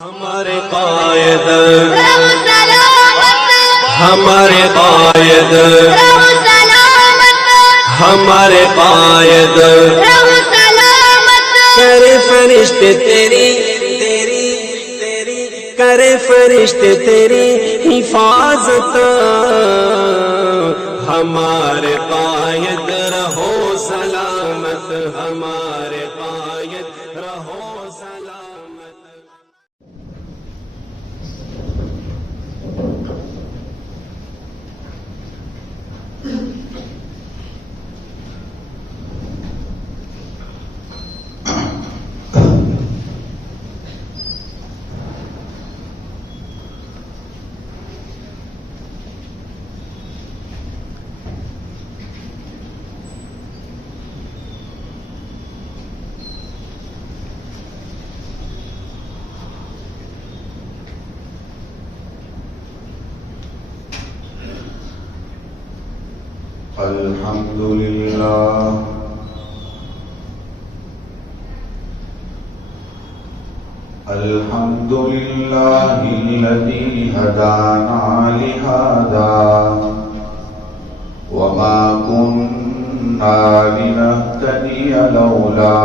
ہمارے قائد ہمارے قائد ہمارے قائد کرے فرشتے تیری کرے فرشتے تیری حفاظت ہمارے قائد رہو سلامت ہمارے قائد رہو سلامت. الحمد لله الحمد لله الذي هدانا لهذا وما كنا لنهتدي لولا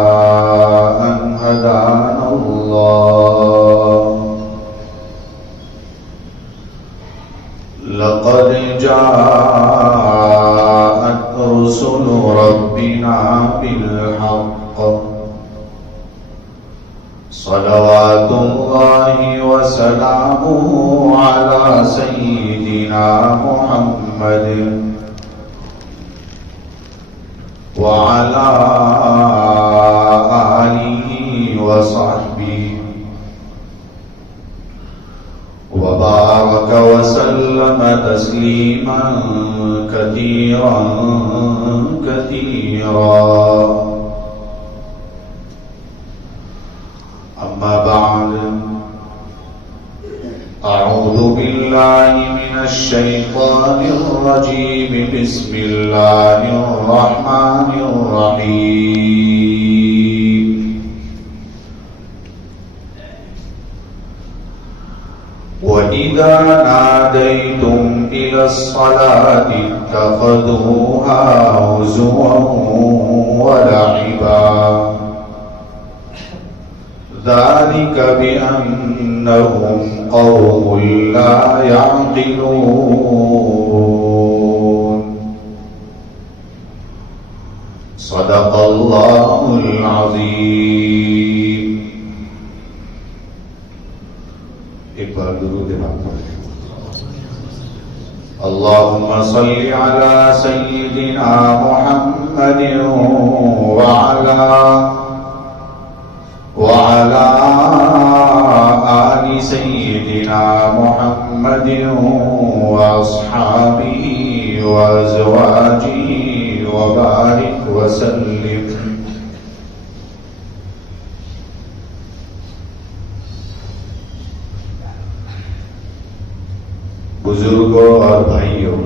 أن هدانا الله لقد جاءت رسل ربنا بالحق صلوات الله وسلامه على سيدنا محمد وعلى آله وصحبه وبارك وسلم تسليما كثيرا كثيرا. أما بعد أعوذ بالله من الشيطان الرجيم بسم الله الرحمن الرحيم. وَإِذَا نَادَيْتُمْ إِلَى الصَّلَاةِ اتَّخَذُوهَا هُزُوًا وَلَعِبًا ذَلِكَ بِأَنَّهُمْ قَوْمٌ لَا يَعْقِلُونَ. صدق الله العظيم. ایک بار درود پاک پڑھیں. اللهم صل على سيدنا محمد وعلى آل سيدنا محمد وأصحابه وأزواجه وبارك وسلم. بزرگوں اور بھائیوں،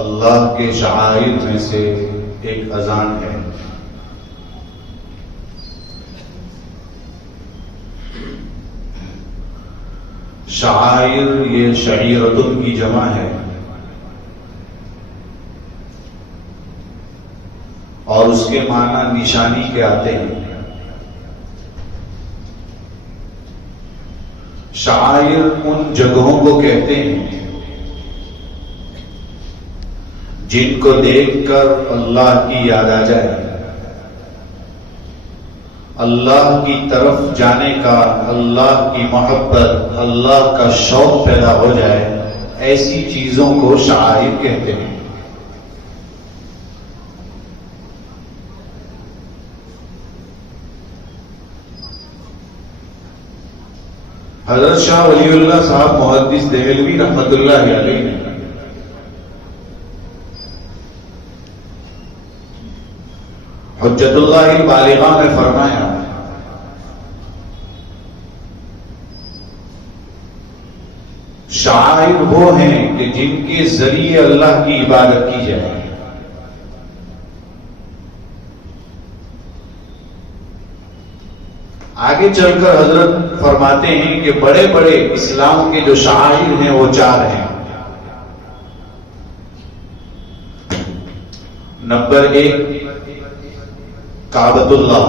اللہ کے شعائر میں سے ایک اذان ہے. شعائر یہ شعیرتن کی جمع ہے اور اس کے معنی نشانی کے آتے ہیں. شعائر ان جگہوں کو کہتے ہیں جن کو دیکھ کر اللہ کی یاد آ جائے، اللہ کی طرف جانے کا، اللہ کی محبت، اللہ کا شوق پیدا ہو جائے. ایسی چیزوں کو شعائر کہتے ہیں. حضرت شاہ ولی اللہ صاحب محدث دہلوی رحمت اللہ علیہ نے حجت اللہ البالغہ میں فرمایا شعائر وہ ہیں کہ جن کے ذریعے اللہ کی عبادت کی جائے. آگے چل کر حضرت فرماتے ہیں کہ بڑے بڑے اسلام کے جو شعائر ہیں وہ 4 ہیں. نمبر 1 کعبۃ اللہ.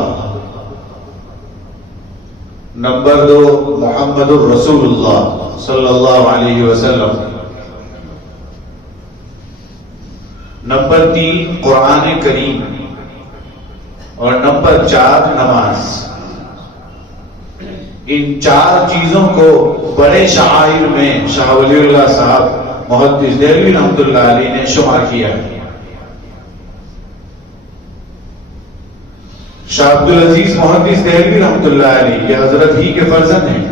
نمبر 2 محمد الرسول اللہ صلی اللہ علیہ وسلم. نمبر 3 قرآن کریم. اور نمبر 4 نماز. ان 4 چیزوں کو بڑے شعائر میں شاہ ولی اللہ صاحب محدث دہلوی رحمۃ اللہ علیہ نے شمار کیا ہے. شاہ عبدالعزیز محدث دہلوی رحمۃ اللہ علیہ یہ حضرت ہی کے فرزند ہیں.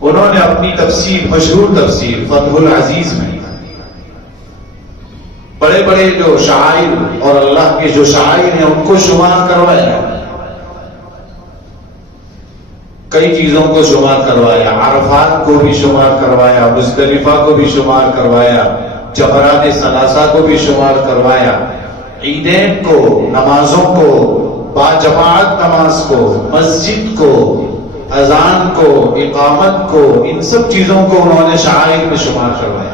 انہوں نے اپنی تفسیر مشہور تفسیر فتح العزیز میں بڑے بڑے جو شاعر اور اللہ کے جو شاعر ہیں ان کو شمار کروایا. کئی چیزوں کو شمار کروایا. عرفات کو بھی شمار کروایا, مزدلفہ کو بھی شمار کروایا, جمرات ثلاثہ کو بھی شمار کروایا, عیدین کو, نمازوں کو, باجماعت نماز کو, مسجد کو, اذان کو, اقامت کو, ان سب چیزوں کو انہوں نے شعائر میں شمار کروایا.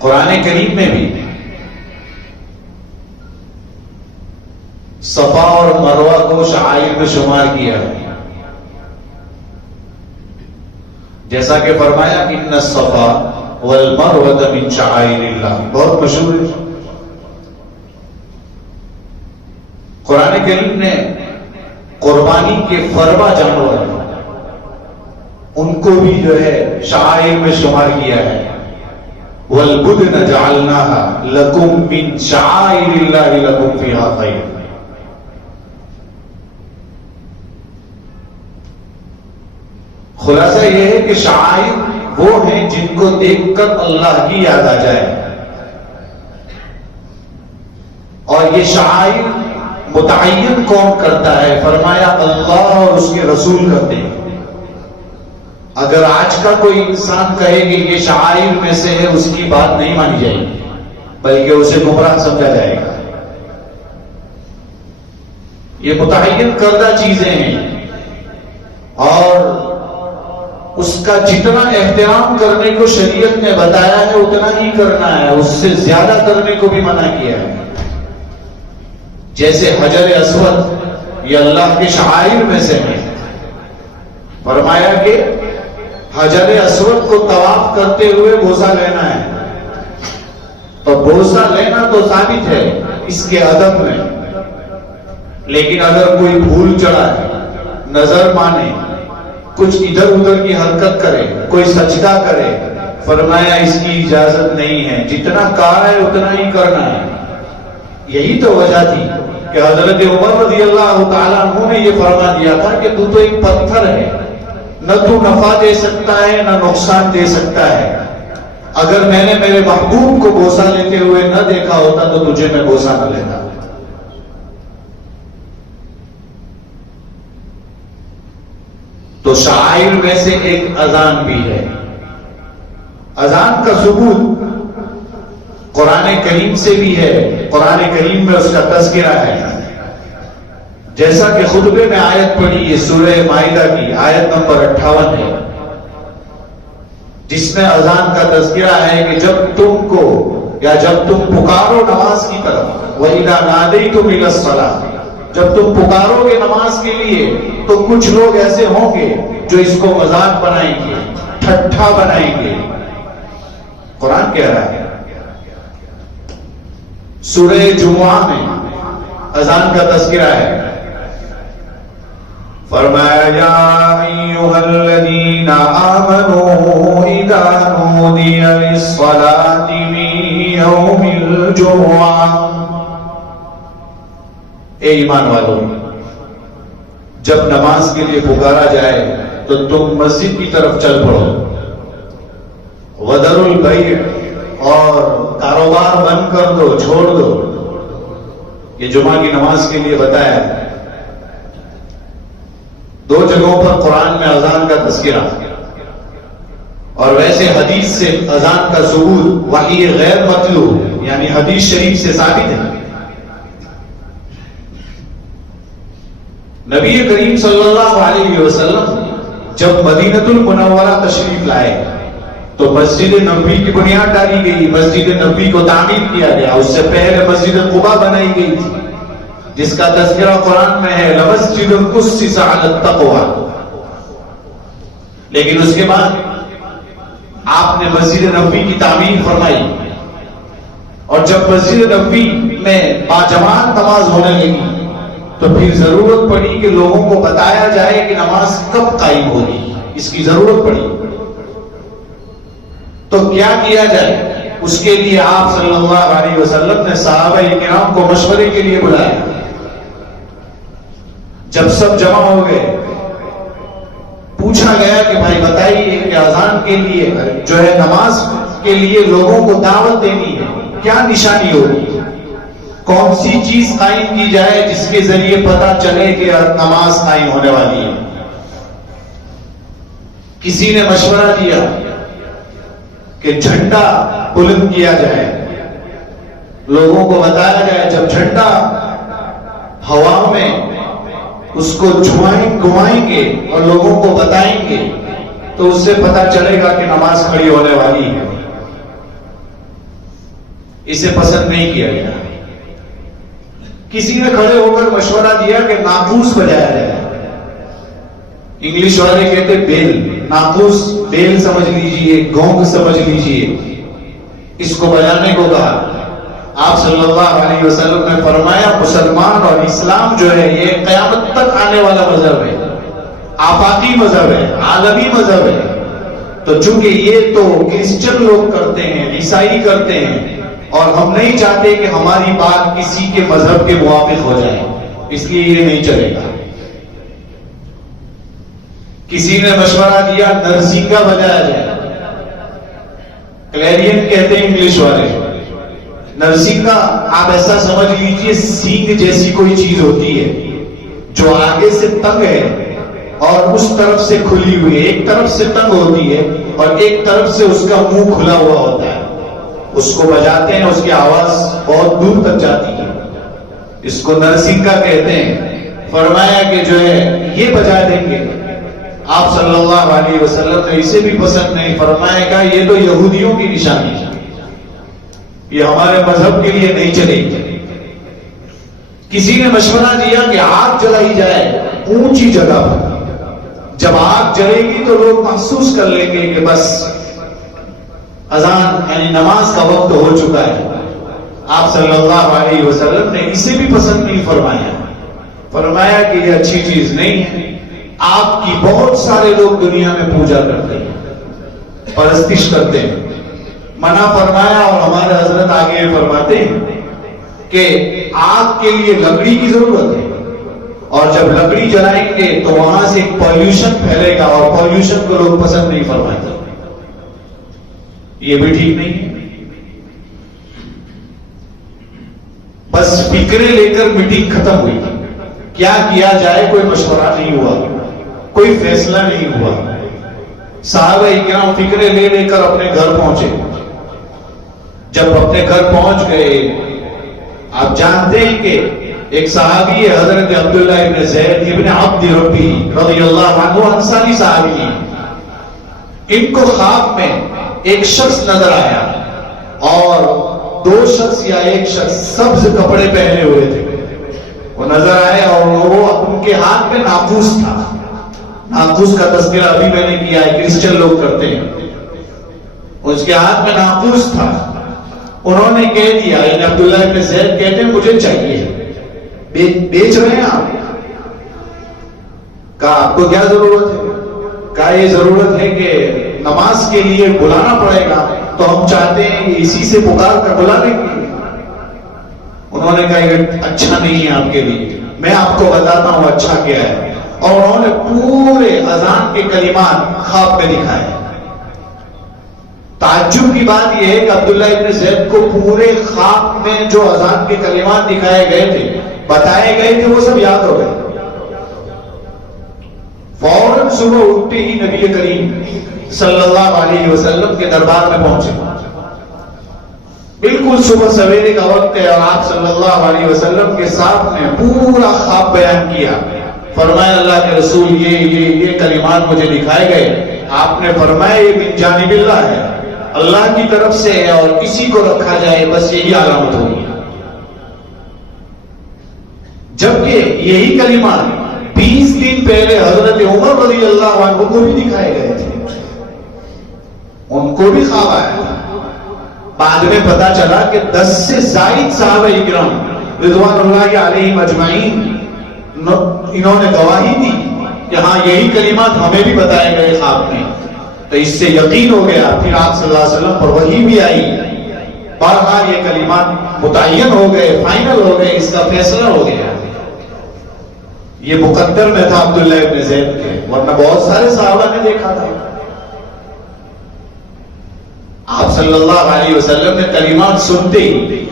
قرآن کریم میں بھی صفا اور مروہ کو شعائر میں شمار کیا ہے. جیسا کہ فرمایا ان الصفا والمروہ من شعائر اللہ, بہت مشہور ہے. قرآن کریم نے قربانی کے فرما جانور ان کو بھی جو ہے شعائر میں شمار کیا ہے. والبدن جعلناها لکم من شعائر اللہ لکم فیہا خیر. خلاصہ یہ ہے کہ شعائر وہ ہیں جن کو دیکھ کر اللہ کی یاد آ جائے. اور یہ شعائر متعین کون کرتا ہے؟ فرمایا اللہ اور اس کے رسول کرتے ہیں. اگر آج کا کوئی انسان کہے کہ یہ شعائر میں سے ہے, اس کی بات نہیں مانی جائے گی, بلکہ اسے گمراہ سمجھا جائے گا. یہ متعین کردہ چیزیں ہیں اور اس کا جتنا احترام کرنے کو شریعت نے بتایا ہے اتنا ہی کرنا ہے, اس سے زیادہ کرنے کو بھی منع کیا ہے. جیسے حجر اسود یہ اللہ کے شعائر میں سے ہے. فرمایا کہ حجر اسود کو طواف کرتے ہوئے بوسہ لینا ہے. تو بوسہ لینا تو ثابت ہے اس کے ادب میں, لیکن اگر کوئی بھول چڑھا ہے, نظر مانے, کچھ ادھر ادھر کی حرکت کرے, کوئی سجدہ کرے, فرمایا اس کی اجازت نہیں ہے. جتنا کہا ہے اتنا ہی کرنا ہے. یہی تو وجہ تھی کہ حضرت عمر رضی اللہ تعالیٰ عنہ نے یہ فرما دیا تھا کہ تو ایک پتھر ہے, نہ تو نفع دے سکتا ہے نہ نقصان دے سکتا ہے. اگر میں نے میرے محبوب کو بوسہ لیتے ہوئے نہ دیکھا ہوتا تو تجھے میں بوسہ نہ لیتا. تو شعائر میں سے ایک اذان بھی ہے. اذان کا ثبوت قرآن کریم سے بھی ہے. قرآن کریم میں اس کا تذکرہ ہے. جیسا کہ خطبے میں آیت پڑھی یہ سورہ مائدہ کی آیت نمبر 58 ہے, جس میں اذان کا تذکرہ ہے کہ جب تم کو یا جب تم پکارو نماز کی طرف, وَإِذَا نَادَيْتُمْ إِلَى الصَّلَاةِ, جب تم پکارو گے نماز کے لیے تو کچھ لوگ ایسے ہوں گے جو اس کو مذاق بنائیں گے, ٹھٹھا بنائیں گے. قرآن کہہ رہا ہے. سورہ جمعہ میں اذان کا تذکرہ ہے. فرمایا یا ایھا الذین آمنوا اذا نودی للصلاۃ من یوم الجمعہ, اے ایمان والو, جب نماز کے لیے پکارا جائے تو تم مسجد کی طرف چل پڑو. وذروا البیع, اور کاروبار بند کر دو, چھوڑ دو. یہ جمعہ کی نماز کے لیے بتایا. 2 جگہوں پر قرآن میں اذان کا تذکرہ. اور ویسے حدیث سے اذان کا ثبوت وحی غیر مطلوب یعنی حدیث شریف سے ثابت ہے. نبی کریم صلی اللہ علیہ وسلم جب مدینۃ المنورہ تشریف لائے تو مسجد نبوی کی بنیاد ڈالی گئی، مسجد نبوی کو تعمیر کیا گیا. اس سے پہلے مسجد قباء بنائی گئی تھی جس کا تذکرہ قرآن میں ہے لمسجد اسس علی التقوی. لیکن اس کے بعد آپ نے مسجد نبوی کی تعمیر فرمائی، اور جب مسجد نبوی میں باجماعت نماز ہونے لگی تو پھر ضرورت پڑی کہ لوگوں کو بتایا جائے کہ نماز کب قائم ہوگی. اس کی ضرورت پڑی تو کیا کیا جائے؟ اس کے لیے آپ صلی اللہ علیہ وسلم نے صحابہ کرام کو مشورے کے لیے بلایا. جب سب جمع ہو گئے پوچھا گیا کہ بھائی بتائیے کہ اذان کے لیے جو ہے نماز کے لیے لوگوں کو دعوت دینی ہے، کیا نشانی ہوگی؟ کون سی چیز قائم کی جائے جس کے ذریعے پتا چلے کہ نماز قائم ہونے والی ہے؟ کسی نے مشورہ دیا کہ جھنڈا بلند کیا جائے، لوگوں کو بتایا جائے جب جھنڈا ہوا میں اس کو گھمائیں گے اور لوگوں کو بتائیں گے تو اس سے پتا چلے گا کہ نماز کھڑی ہونے والی ہے. اسے پسند نہیں کیا گیا. کسی نے کھڑے ہو کر مشورہ دیا کہ ناقوس بجایا جائے. انگلش والے کہتے بیل، ناقوس بیل سمجھ لیجئے، گونگ سمجھ لیجئے، اس کو بجانے کو کہا. آپ صلی اللہ علیہ وسلم نے فرمایا مسلمان اور اسلام جو ہے یہ قیامت تک آنے والا مذہب ہے، آفاقی مذہب ہے، عالمی مذہب ہے. تو چونکہ یہ تو کرسچن لوگ کرتے ہیں، عیسائی کرتے ہیں، اور ہم نہیں چاہتے کہ ہماری بات کسی کے مذہب کے موافق ہو جائے، اس لیے یہ نہیں چلے گا. کسی نے مشورہ دیا نرسنگا بجایا جائے، کلیرین کہتے ہیں انگلش والے. نرسنگا آپ ایسا سمجھ لیجئے سینگ جیسی کوئی چیز ہوتی ہے جو آگے سے تنگ ہے اور اس طرف سے کھلی ہوئی ہے. ایک طرف سے تنگ ہوتی ہے اور ایک طرف سے اس کا منہ کھلا ہوا ہوتا ہے. اس کو بجاتے ہیں، اس کی آواز بہت دور تک جاتی ہے، اس کو نرسنگا کہتے ہیں. فرمایا کہ جو ہے یہ بجا دیں گے. آپ صلی اللہ علیہ وسلم نے اسے بھی پسند نہیں فرمایا. کہ یہ تو یہودیوں کی نشانی ہے، یہ ہمارے مذہب کے لیے نہیں چلے گی. کسی نے مشورہ دیا کہ آگ جلائی جائے اونچی جگہ پر. جب آگ جلے گی تو لوگ محسوس کر لیں گے کہ بس اذان یعنی نماز کا وقت ہو چکا ہے. آپ صلی اللہ علیہ وسلم نے اسے بھی پسند نہیں فرمایا. فرمایا کہ یہ اچھی چیز نہیں ہے. آپ کی بہت سارے لوگ دنیا میں پوجا کرتے ہیں، پرستش کرتے ہیں. منع فرمایا. اور ہمارے حضرت آگے فرماتے ہیں کہ آگ کے لیے لکڑی کی ضرورت ہے، اور جب لکڑی جلائیں گے تو وہاں سے ایک پالوشن پھیلے گا، اور پالوشن کو لوگ پسند نہیں فرماتے. یہ بھی ٹھیک نہیں ہے. بس فکریں لے کر میٹنگ ختم ہوئی. کیا کیا جائے کوئی مشورہ نہیں ہوا، کوئی فیصلہ نہیں ہوا. صحابہ کرام فکریں لے لے کر اپنے گھر پہنچے. جب اپنے گھر پہنچ گئے آپ جانتے ہیں کہ ایک صحابی ہے حضرت عبداللہ ابن زید ابن عبد ربی رضی اللہ عنہ، انصاری صحابی ہیں. ان کو خواب میں ایک شخص نظر آیا اور دو شخص یا ایک شخص سبز کپڑے پہنے ہوئے تھے. وہ نظر آئے اور وہ ان کے ہاتھ میں ناقوس تھا. ناقوس کا تذکرہ ابھی میں نے کیا ہے، کرسچن لوگ کرتے ہیں. اس کے ہاتھ میں ناقوس تھا. انہوں نے کہہ دیا، یعنی عبداللہ ابن زید کہتے ہیں مجھے چاہیے. بیچ رہے ہیں آپ؟ کہا آپ کو کیا ضرورت ہے؟ کہا یہ ضرورت ہے کہ نماز کے لیے بلانا پڑے گا تو ہم چاہتے ہیں کہ اسی سے پکار کر بلا لیں گے. انہوں نے کہا یہ اچھا نہیں ہے آپ کے لیے، میں آپ کو بتاتا ہوں اچھا کیا ہے. اور انہوں نے پورے اذان کے کلمات خواب میں دکھائے. تعجب کی بات یہ ہے کہ عبداللہ ابن زید کو پورے خواب میں جو اذان کے کلمات دکھائے گئے تھے، بتائے گئے تھے، وہ سب یاد ہو گئے. فوراً صبح اٹھتے ہی نبی کریم صلی اللہ علیہ وسلم کے دربار میں پہنچے. بالکل صبح سویرے کا وقت ہے اور آپ صلی اللہ علیہ وسلم کے سامنے پورا خواب بیان کیا. فرمایا اللہ کے رسول یہ کلمات مجھے دکھائے گئے. آپ نے فرمایا یہ من جانب اللہ ہے, اللہ کی طرف سے ہے, اور کسی کو رکھا جائے بس یہی علامت ہوگی. جبکہ یہی کلمات 20 دن پہلے حضرت عمر رضی اللہ عنہ کو بھی دکھائے گئے تھے, ان کو بھی خواب آیا تھا. بعد میں پتا چلا کہ 10 سے زائد صحابہ اکرام رضوان اللہ علیہم اجمعین انہوں نے گواہی دی کہ ہاں یہی کلمات ہمیں بھی بتائے گئے خواب میں. تو اس سے یقین ہو گیا. پھر آپ صلی اللہ علیہ وسلم پر وحی بھی آئی. بہرحال یہ کلمات متعین ہو گئے, فائنل ہو گئے, اس کا فیصلہ ہو گیا. یہ مقدر میں تھا عبداللہ ابن زید کے, ورنہ بہت سارے صحابہ نے دیکھا تھا. آپ صلی اللہ علیہ وسلم نے کلمات سنتے ہی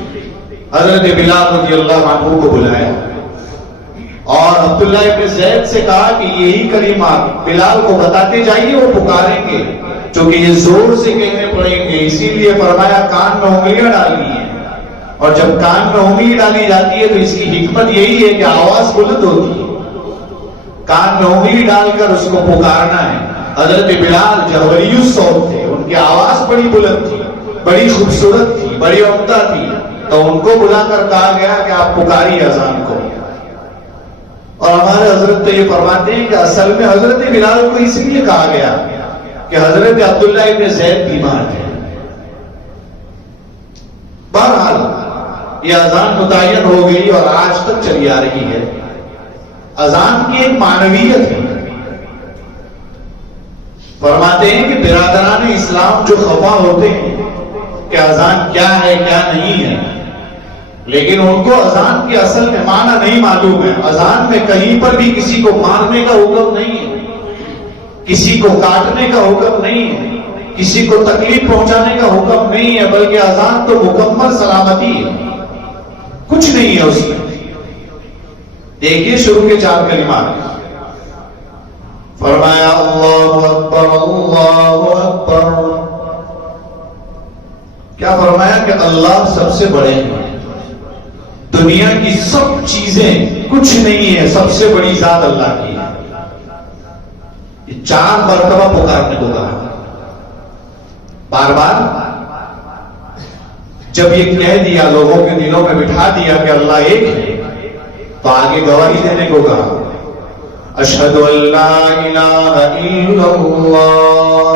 حضرت بلال رضی اللہ عنہ کو بلایا اور عبداللہ ابن زید سے کہا کہ یہی کلمات بلال کو بتاتے جائیے, وہ پکاریں گے, چونکہ یہ زور سے کہنے پڑیں گے. اسی لیے فرمایا کان میں انگلیاں ڈالنی ہے, اور جب کان میں انگلی ڈالی جاتی ہے تو اس کی حکمت یہی ہے کہ آواز بلند ہوتی ہے. کان میں انگلی ڈال کر اس کو پکارنا ہے. حضرت بلال جوہری الصوت تھے, ان کی آواز بڑی بلند تھی, بڑی خوبصورت تھی, بڑی عمدہ تھی. تو ان کو بلا کر کہا گیا کہ آپ پکاری اذان کو. اور ہمارے حضرت تو یہ فرماتے ہیں کہ اصل میں حضرت بلال کو اس لیے کہا گیا کہ حضرت عبداللہ ابن زید بیمار تھے. بہرحال یہ اذان متعین ہو گئی اور آج تک چلی آ رہی ہے. اذان کی ایک معنویت ہے. فرماتے ہیں کہ برادران اسلام جو خفا ہوتے ہیں کہ اذان کیا ہے کیا نہیں ہے, لیکن ان کو اذان کے اصل میں معنی نہیں معلوم ہے. اذان میں کہیں پر بھی کسی کو مارنے کا حکم نہیں ہے, کسی کو کاٹنے کا حکم نہیں ہے, کسی کو تکلیف پہنچانے کا حکم نہیں ہے, بلکہ اذان تو مکمل سلامتی ہے, کچھ نہیں ہے اس میں. دیکھیے شروع کے 4 کلمات. فرمایا اللہ اکبر اللہ اکبر. کیا فرمایا کہ اللہ سب سے بڑے ہیں, دنیا کی سب چیزیں کچھ نہیں ہے, سب سے بڑی ذات اللہ کی ہے. یہ 4 مرتبہ پکارنے کو کہا, بار بار. جب یہ کہہ دیا, لوگوں کے دلوں میں بٹھا دیا کہ اللہ ایک ہے, تو آگے گواہی دینے کو کہا. اشہد ان لا الہ الا اللہ,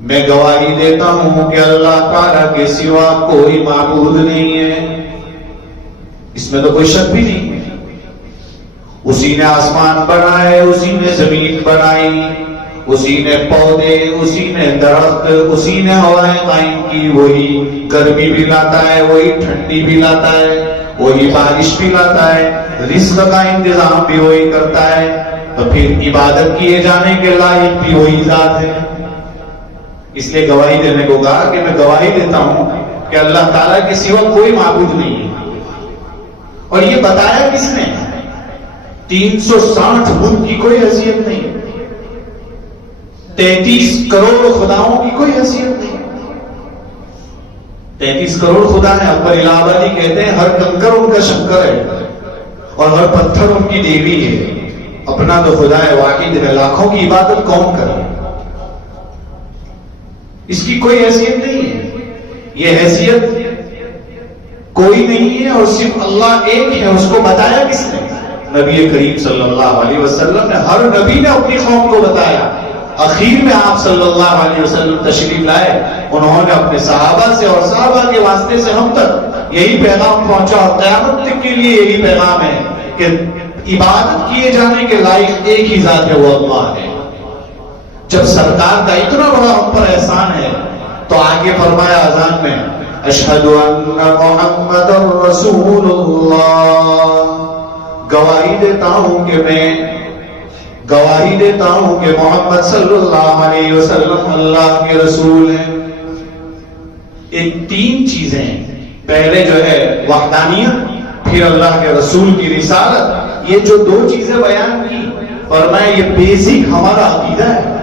میں گواہی دیتا ہوں کہ اللہ تعالیٰ کے سوا کوئی معبود نہیں ہے. اس میں تو کوئی شک بھی نہیں ہے. اسی نے آسمان بنائے, اسی نے زمین بنائی, اسی نے پودے, اسی نے درخت, اسی نے ہوائیں قائم کی. وہی گرمی بھی لاتا ہے, وہی ٹھنڈی بھی لاتا ہے, وہی بارش بھی لاتا ہے, رزق کا انتظام بھی وہی کرتا ہے. تو پھر عبادت کیے جانے کے لائق بھی وہی ذات ہے. اس لیے گواہی دینے کو کہا کہ میں گواہی دیتا ہوں کہ اللہ تعالیٰ کے سوا کوئی معبود نہیں ہے. اور یہ بتایا کس نے؟ 360 ملک کی کوئی حیثیت نہیں, 33 کروڑ خداؤں کی کوئی حیثیت نہیں. 33 کروڑ خدا ہے. اکبر الہ آبادی کہتے ہیں ہر کنکر ان کا شنکر ہے اور ہر پتھر ان کی دیوی ہے. اپنا تو خدا ہے, واحد ہے, لاکھوں کی عبادت کون کرے؟ اس کی کوئی حیثیت نہیں ہے. یہ حیثیت کوئی نہیں ہے اور صرف اللہ ایک ہے. اس کو بتایا کس نے؟ نبی کریم صلی اللہ علیہ وسلم نے. ہر نبی نے اپنی قوم کو بتایا. اخیر میں آپ صلی اللہ علیہ وسلم تشریف لائے, انہوں نے اپنے صحابہ سے اور صحابہ کے واسطے سے ہم تک یہی پیغام پہنچا, اور قیامت تک کے لیے یہی پیغام ہے کہ عبادت کیے جانے کے لائق ایک ہی ذات ہے, وہ اللہ ہے. جب سرکار کا اتنا بڑا ہم پر احسان ہے تو آگے فرمایا اذان میں اشہد ان محمد رسول اللہ, گواہی دیتا ہوں کہ میں گواہی دیتا ہوں کہ محمد صلی اللہ علیہ وسلم اللہ کے رسول ہیں. ایک 3 چیزیں, پہلے جو ہے وحدانیت, پھر اللہ کے رسول کی رسالت. یہ جو 2 چیزیں بیان کی فرمایا یہ بیسک ہمارا عقیدہ ہے،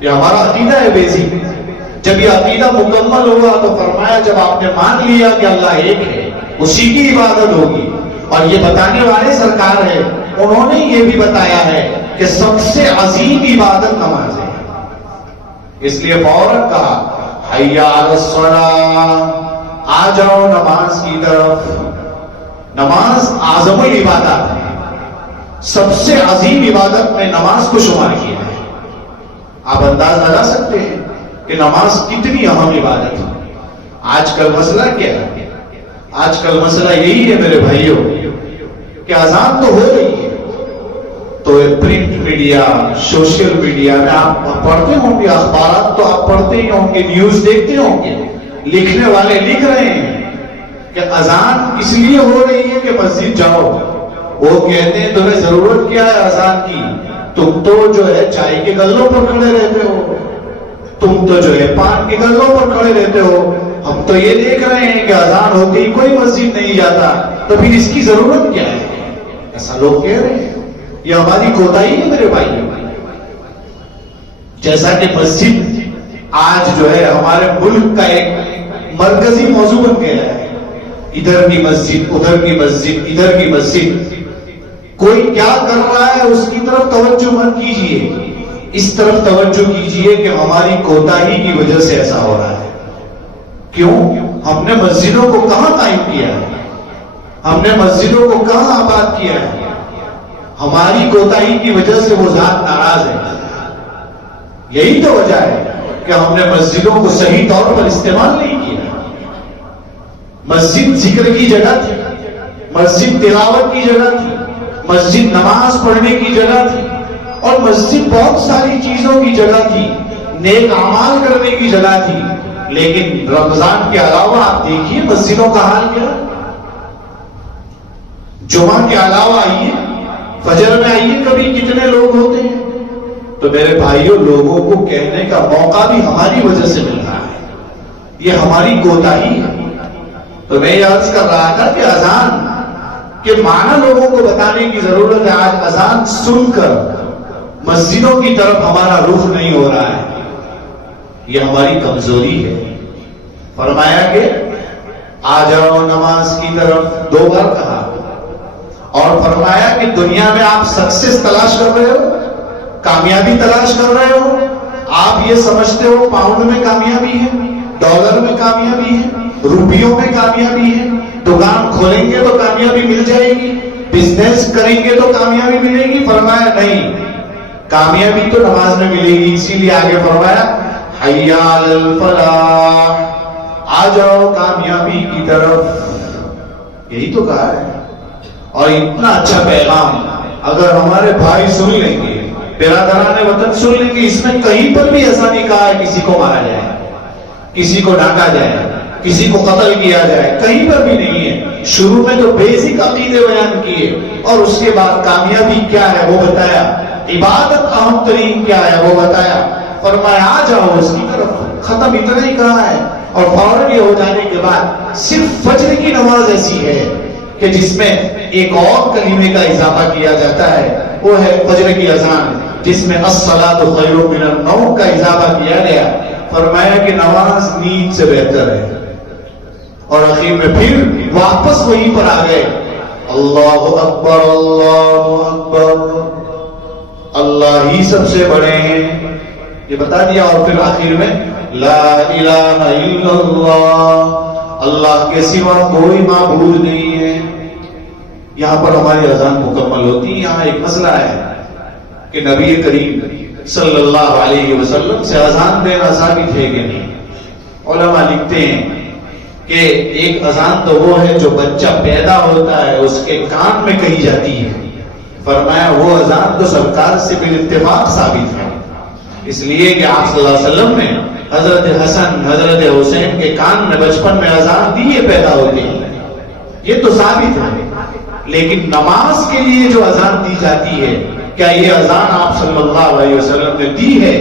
یہ ہمارا عقیدہ ہے بیسک۔ جب یہ عقیدہ مکمل ہوا تو فرمایا جب آپ نے مان لیا کہ اللہ ایک ہے، اسی کی عبادت ہوگی۔ اور یہ بتانے والے سرکار ہے، انہوں نے یہ بھی بتایا ہے کہ سب سے عظیم عبادت نماز ہے، اس لیے فوراً کہا حی علی الصلاۃ، آ جاؤ نماز کی طرف۔ نماز اعظم العبادات ہے، سب سے عظیم عبادت میں نماز کو شمار کیا ہے۔ آپ انداز لگا سکتے ہیں کہ نماز کتنی اہم عبادت ہے۔ آج کل مسئلہ کیا ہے؟ آج کل مسئلہ یہی ہے میرے بھائیوں کہ اذان تو ہو رہی ہے تو پرنٹ میڈیا، سوشل میڈیا میں آپ پڑھتے ہوں گے، اخبارات تو آپ پڑھتے ہی ہوں گے، نیوز دیکھتے ہوں گے، لکھنے والے لکھ رہے ہیں کہ اذان اس لیے ہو رہی ہے کہ مسجد جاؤ۔ وہ کہتے ہیں تمہیں ضرورت کیا ہے اذان کی؟ تم تو جو ہے چائے کے گلوں پر کھڑے رہتے ہو، تم تو جو ہے پان کے گلوں پر کھڑے رہتے ہو، ہم تو یہ دیکھ رہے ہیں کہ اذان ہوتی ہی کوئی مسجد نہیں جاتا، تو پھر اس کی ضرورت کیا ہے؟ ایسا لوگ کہہ رہے ہیں۔ یہ ہماری کوتاہی ہے میرے بھائی۔ جیسا کہ مسجد آج جو ہے ہمارے ملک کا ایک مرکزی موضوع بن گیا ہے، ادھر کی مسجد، ادھر کی مسجد، ادھر کی مسجد، کوئی کیا کر رہا ہے اس کی طرف توجہ مت کیجیے، اس طرف توجہ کیجیے کہ ہماری کوتاہی کی وجہ سے ایسا ہو رہا ہے۔ کیوں؟ ہم نے مسجدوں کو کہاں قائم کیا ہے؟ ہم نے مسجدوں کو کہاں آباد کیا ہے؟ ہماری کوتاہی کی وجہ سے وہ ذات ناراض ہے۔ یہی تو وجہ ہے کہ ہم نے مسجدوں کو صحیح طور پر استعمال نہیں کیا۔ مسجد ذکر کی جگہ تھی، مسجد تلاوت کی جگہ تھی، مسجد نماز پڑھنے کی جگہ تھی، اور مسجد بہت ساری چیزوں کی جگہ تھی، نیک اعمال کرنے کی جگہ تھی۔ لیکن رمضان کے علاوہ آپ دیکھیے مسجدوں کا حال کیا، جمعہ کے علاوہ آئیے، فجر میں آئیے، کبھی کتنے لوگ ہوتے ہیں۔ تو میرے بھائیوں، لوگوں کو کہنے کا موقع بھی ہماری وجہ سے مل رہا ہے، یہ ہماری کوتاہی ہے۔ تو میں یہ عرض کر رہا تھا کہ اذان کے معنی لوگوں کو بتانے کی ضرورت ہے۔ آج اذان سن کر مسجدوں کی طرف ہمارا رخ نہیں ہو رہا ہے، یہ ہماری کمزوری ہے۔ فرمایا کہ آ جاؤ نماز کی طرف، 2 بار کہا، اور فرمایا کہ دنیا میں آپ سکسیس تلاش کر رہے ہو، کامیابی تلاش کر رہے ہو، آپ یہ سمجھتے ہو پاؤنڈ میں کامیابی ہے، ڈالر میں کامیابی ہے، روپیوں میں کامیابی ہے، دکان کھولیں گے تو کامیابی مل جائے گی، بزنس کریں گے تو کامیابی ملے گی۔ فرمایا نہیں، کامیابی تو نماز میں ملے گی۔ اسی لیے آگے فرمایا حی علی الفلاح، آ جاؤ کامیابی کی طرف، یہی تو کہا ہے۔ اور اتنا اچھا پیغام اگر ہمارے بھائی سن لیں گے، برادران وطن سن لیں گے، اس میں کہیں پر بھی ایسا نہیں کہا ہے کسی کو مارا جائے، کسی کو ڈانٹا جائے، کسی کو قتل کیا جائے، کہیں پر بھی نہیں ہے۔ شروع میں تو بیسک عقیدے بیان کیے، اور اس کے بعد کامیابی کیا ہے وہ بتایا، عبادت اہم ترین کیا ہے وہ بتایا۔ فرمایا آ جاؤ اس کی طرف، ختم اتنا ہی کہا ہے۔ اور فوراً یہ ہو جانے کے بعد صرف فجر کی نماز ایسی ہے کہ جس میں ایک اور کلمے کا اضافہ کیا جاتا ہے، وہ ہے فجر کی اذان، جس میں الصلاۃ خیر من النوم کا اضافہ کیا گیا۔ فرمایا کہ نماز نیند سے بہتر ہے، اور اخیر میں پھر واپس وہیں پر آ گئے، اللہ اکبر اللہ اکبر، اللہ ہی سب سے بڑے ہیں، یہ بتا دیا۔ اور پھر آخر میں لا الہ الا اللہ، اللہ کے سوا کوئی معبود نہیں ہے۔ یہاں پر ہماری اذان مکمل ہوتی ہے۔ یہاں ایک مسئلہ ہے کہ نبی کریم صلی اللہ علیہ وسلم سے اذان دینا ثابت ہے کہ نہیں۔ علماء لکھتے ہیں کہ ایک اذان تو وہ ہے جو بچہ پیدا ہوتا ہے اس کے کان میں کہی جاتی ہے۔ فرمایا وہ اذان تو سرکار سے بالاتفاق ثابت ہے، اس لیے کہ آپ صلی اللہ علیہ وسلم نے حضرت حسن حضرت حسین کے کان میں بچپن میں اذان دی ہے پیدا ہوتے ہیں، یہ تو ثابت ہے۔ لیکن نماز کے لیے جو اذان دی جاتی ہے، کیا یہ اذان آپ صلی اللہ علیہ وسلم نے دی ہے؟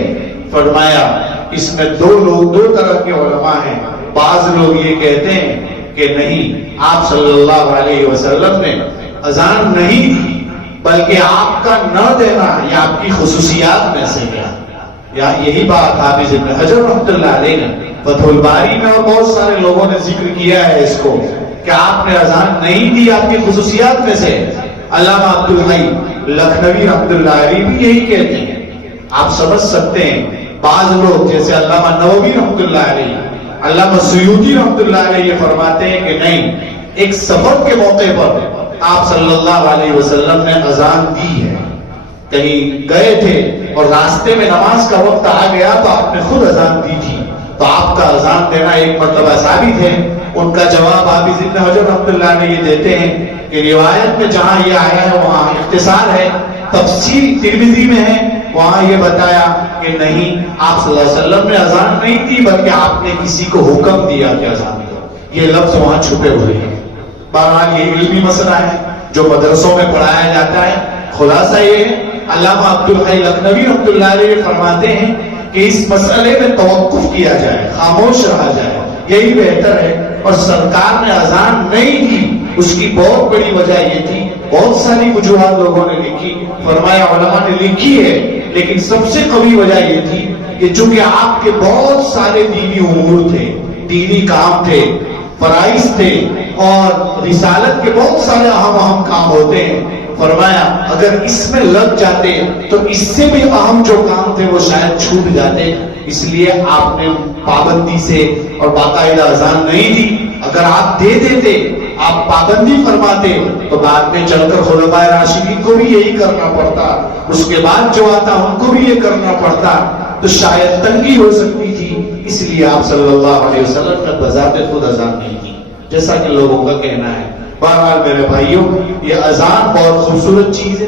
فرمایا اس میں دو طرح کے علماء ہیں۔ بعض لوگ یہ کہتے ہیں کہ نہیں، آپ صلی اللہ علیہ وسلم نے اذان نہیں دی، بلکہ آپ کا نہ دینا یہ آپ کی خصوصیات میں سے کیا. یا یہی بات حافظ ابن حجر رحمۃ اللہ علیہ نے فتح الباری میں اور بہت سارے لوگوں نے ذکر کیا ہے اس کو کہ آپ نے اذان نہیں دی آپ کی خصوصیات میں سے. علامہ عبد الحی لکھنوی رحمۃ اللہ علیہ بھی یہی کہتے ہیں. آپ سمجھ سکتے ہیں بعض لوگ جیسے علامہ نووی رحمۃ اللہ علیہ, علامہ سیوطی رحمۃ اللہ علیہ یہ فرماتے ہیں کہ نہیں, ایک سفر کے موقع پر آپ صلی اللہ علیہ وسلم نے اذان دی ہے, کہیں گئے تھے اور راستے میں نماز کا وقت آ گیا تو آپ نے خود اذان دی تھی, تو آپ کا اذان دینا ایک مرتبہ ثابت ہے. ان کا جواب حافظ ابن حجر رحمۃ اللہ علیہ یہ دیتے ہیں کہ روایت میں جہاں یہ آیا ہے وہاں اختصار ہے, تفصیل ترمذی میں ہے, وہاں یہ بتایا کہ نہیں آپ صلی اللہ علیہ وسلم نے اذان نہیں دی بلکہ آپ نے کسی کو حکم دیا کہ اذان دو. یہ لفظ وہاں چھپے ہوئے ہیں. بہرحال یہ علمی مسئلہ ہے جو مدرسوں میں پڑھایا جاتا ہے. خلاصہ یہ ہے علامہ عبد الحی لکھنوی رحمۃ اللہ علیہ فرماتے ہیں کہ اس مسئلے میں توقف کیا جائے, خاموش رہا جائے, یہی بہتر ہے. اور سرکار نے اذان نہیں دی اس کی بہت بڑی وجہ یہ تھی, بہت ساری وجوہات لوگوں نے لکھی, فرمایا علماء نے لکھی ہے, لیکن سب سے قوی وجہ یہ تھی کہ چونکہ آپ کے بہت سارے دینی امور تھے, دینی کام تھے, فرائض تھے اور رسالت کے بہت سارے اہم کام ہوتے ہیں. فرمایا اگر اس میں لگ جاتے تو اس سے بھی اہم جو کام تھے وہ شاید چھوٹ جاتے, اس لیے آپ نے پابندی سے اور باقاعدہ اذان نہیں دی. اگر آپ دے دیتے, آپ پابندی فرماتے تو بعد میں چل کر خلفائے راشدین کو بھی یہی کرنا پڑتا, اس کے بعد جو آتا ان کو بھی یہ کرنا پڑتا, تو شاید تنگی ہو سکتی تھی. اس لیے آپ صلی اللہ علیہ وسلم نے بذات خود اذان نہیں کی جیسا کہ لوگوں کا کہنا ہے. بہرحال میرے بھائیوں, یہ اذان بہت خوبصورت چیز ہے,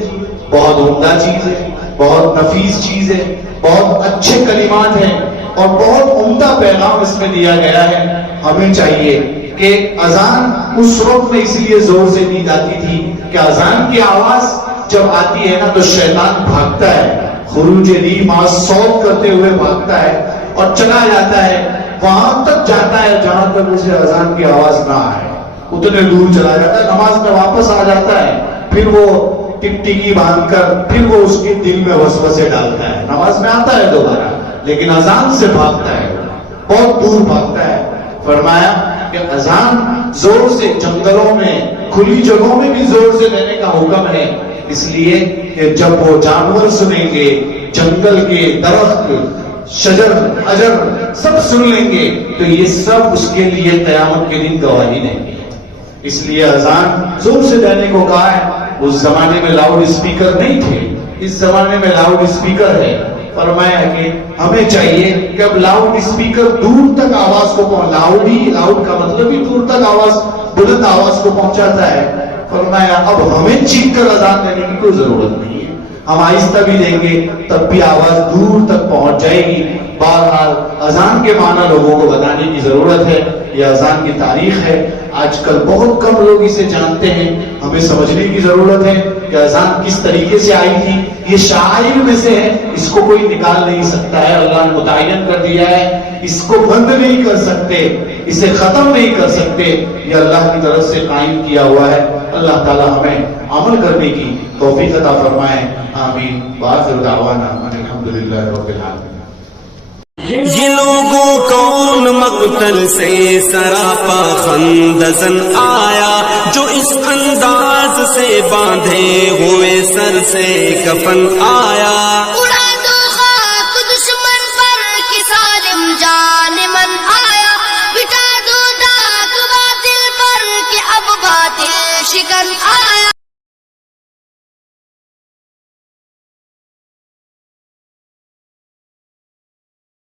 بہت عمدہ چیز ہے, بہت نفیس چیز ہے, بہت اچھے کلمات ہیں اور بہت عمدہ پیغام اس میں دیا گیا ہے. ہمیں چاہیے کہ اذان اس وقت میں اس لیے زور سے دی جاتی تھی کہ اذان کی آواز جب آتی ہے نا تو شیطان بھاگتا ہے, خروج ری ماں صوت کرتے ہوئے بھاگتا ہے اور چلا جاتا ہے, وہاں تک جاتا ہے جہاں تک اسے اذان کی آواز نہ آئے, اتنے دور چلا جاتا ہے, نماز میں واپس آ جاتا ہے, پھر وہ ٹکٹکی باندھ کر پھر وہ اس کے دل میں وسوسے ڈالتا ہے, نماز میں آتا ہے دوبارہ لیکن اذان سے بھاگتا ہے, بہت دور بھاگتا ہے. فرمایا کہ اذان زور سے جنگلوں میں کھلی جگہوں میں بھی زور سے دینے کا حکم ہے, اس لیے کہ جب وہ جانور سنیں گے, جنگل کے درخت, شجر حجر سب سن لیں گے تو یہ سب اس کے لیے قیامت کے دن گواہی دیں گے. اس لیے اذان زور سے دینے کو کہا ہے. اس زمانے میں لاؤڈ اسپیکر نہیں تھے, اس زمانے میں لاؤڈ اسپیکر ہے. فرمایا کہ ہمیں چاہیے کہ اب لاؤڈ اسپیکر دور تک آواز کو لاؤڈ کا مطلب ہی دور تک آواز, بلند آواز کو پہنچاتا ہے. فرمایا اب ہمیں چیخ کر اذان دینے کی کوئی ضرورت نہیں ہے, ہم آہستہ بھی دیں گے تب بھی آواز دور تک پہنچ جائے گی. بہرحال اذان کے معنی لوگوں کو بتانے کی ضرورت ہے, یہ اذان کی تاریخ ہے. آج کل بہت کم لوگ اسے جانتے ہیں, ہمیں سمجھنے کی ضرورت ہے کہ اذان کس طریقے سے آئی تھی. یہ شعائر میں سے ہے, اس کو کوئی نکال نہیں سکتا ہے, اللہ نے متعین کر دیا ہے, اس کو بند نہیں کر سکتے, اسے ختم نہیں کر سکتے, یہ اللہ کی طرف سے قائم کیا ہوا ہے. اللہ تعالی ہمیں عمل کرنے کی توفیق عطا فرمائے, آمین. وآخر دعوانا الحمدللہ رب العالمین. یہ لوگوں کون مقتل سے سراپا خندزن آیا, جو اس انداز سے باندھے ہوئے سر سے کفن آیا. اڑا دو خاک دشمن پر کہ ظالم جان من آیا, مٹا دو داغ باطل پر کہ اب باطل شکن آیا.